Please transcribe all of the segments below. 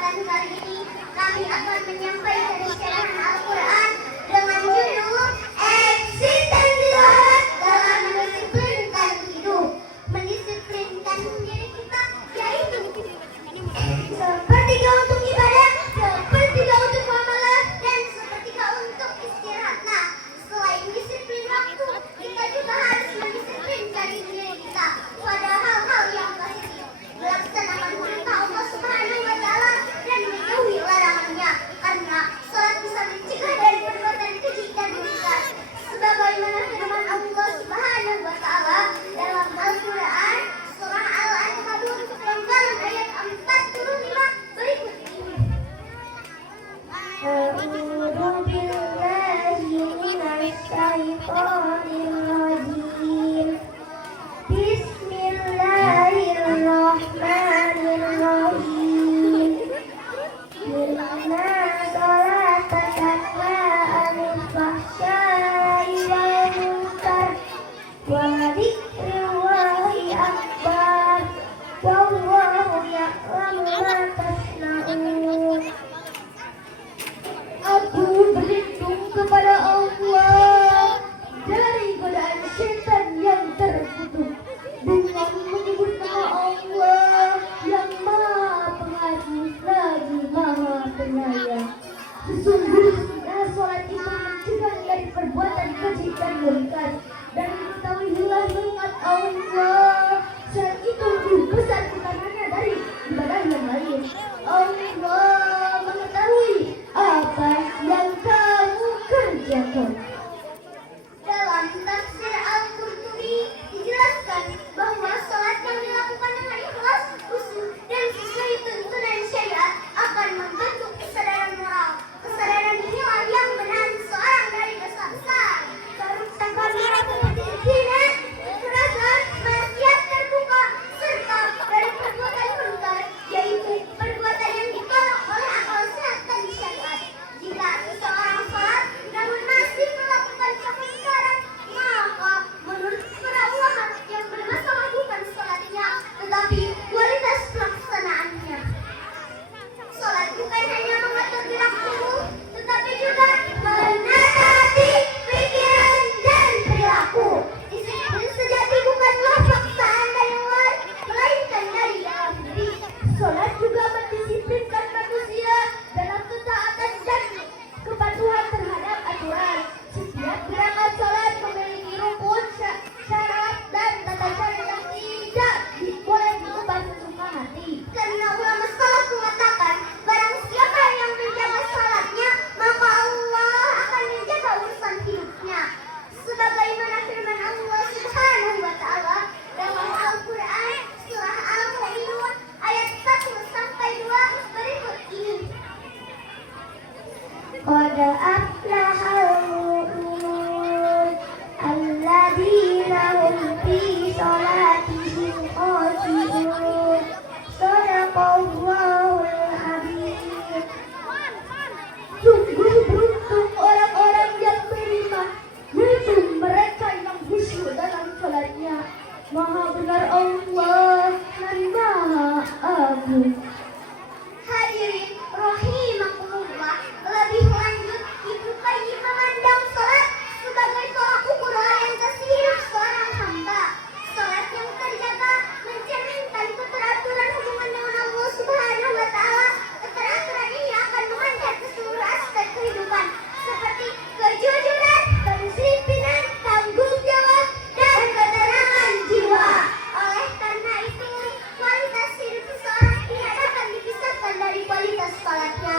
kesempatan kali ini kami akan menyampaikan syarahan Al-Quran dengan judul Eksistensi Sholat dalam Mendisiplinkan Hidup. Mendisiplinkan diri kita yaitu sepertiga untuk ibadah, sepertiga untuk muamalah, dan sepertiga untuk istirahat. Nah, selain disiplin waktu, kita juga harus mendisiplinkan diri kita pada hal-hal yang positif, melaksanakan perintah Allah Subhanahu wa Ta'ala dan menjauhi larangannya, karena sholat bisa mencegah dari perbuatan keji dan mungkar. Sebagaimana firman Allah Subhanahu wa Ta'ala dalam Al-Quran surah Al-Ankabut dalam ayat 45 berikut ini. A'udzu billahi minasy syaithanir rajim. Bismillahirrahmanirrahim. Inna sholata tanha 'anil fahsya'i wal munkar wa dzikrullahi akbar. Wallahu ya'lamu ma tasna'un. Aku berlindung kepada Allah dari godaan setan yang terkutuk dengan menyebut nama Allah yang Maha Pengasih lagi Maha Penyayang. Sesungguhnya sholat itu mencegah dari perbuatan keji dan mungkar, dan mengetahuilah mengingat Allah saat itu lebih besar utamanya dari ibadah yang lain. Allah mengetahui apa yang kamu kerjakan. Dalam tafsir Al-Qurtubi dijelaskan bahwa sholat yang dilakukan dengan ikhlas, khusyuk, dan sesuai tuntunan syariat akan membentuk kesadaran moral. Kesadaran inilah yang menahan seseorang dari dosa besar, kerusakan moral seperti zina, kekerasan, maksiat terbuka, serta dari perbuatan munkar, yaitu perbuatan yang ditolak oleh akal sehat dan syariat. Jika seseorang sholat namun masih melakukan kemungkaran, maka menurut para ulama yang bermasalah bukan sholatnya, tetapi kualitas pelaksanaannya. Sholat bukan hanya mengatur gerak tubuh, tetapi juga menata hati, pikiran, dan perilaku. Disiplin sejati bukanlah paksaan dari luar, melainkan dari dalam diri. Sholat juga mendisiplinkan manusia dalam ketaatan dan kepatuhan terhadap aturan. Setiap gerakan sholat memiliki rukun, syarat, dan tata cara yang tidak boleh diubah sesuka hati. Karena ulama salaf mengatakan, barang siapa yang menjaga sholatnya, maka Allah akan menjaga urusan hidupnya. Sebagaimana firman Allah Subhanahu wa Ta'ala dalam Al-Quran surah Al-Mu'minun ayat 1-2 berikut ini. Qad aflahal mu'minun alladzina hum fi sholatihim khashi'un. Shadaqallahul azim. Sungguh beruntung orang-orang yang beriman, yaitu mereka yang khusyuk dalam sholatnya. Maha benar Allah dan Maha Agung. Hadirin rahimakumullah, lebih lanjut Ibnu Qayyim memandang sholat sebagai tolak ukur orientasi hidup seorang hamba. Sholat yang terjaga mencerminkan keteraturan hubungan dengan Allah Subhanahu wa Ta'ala. Keteraturan ini akan memanjat ke seluruh aspek kehidupan, seperti kejujuran, kedisiplinan, tanggung jawab, dan ketenangan jiwa. Oleh karena itu, kualitas hidup seseorang tidak dapat dipisahkan dari kualitas sholatnya.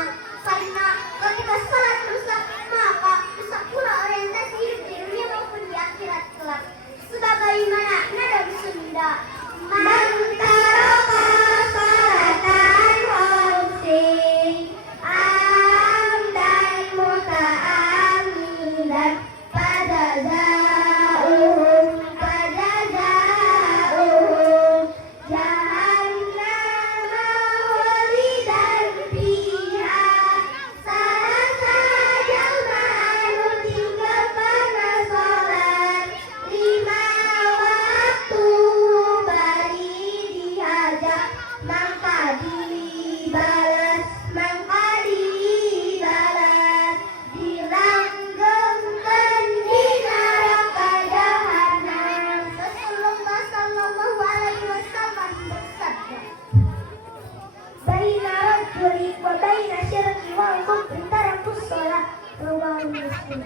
yurik wa baina syirki wal kufri tarakus sholat rawahu Muslim.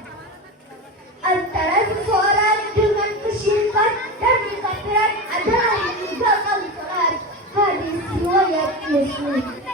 Antara seseorang dengan kesyirikan dan kekafiran adalah meninggalkan sholat. Hadis riwayat Muslim.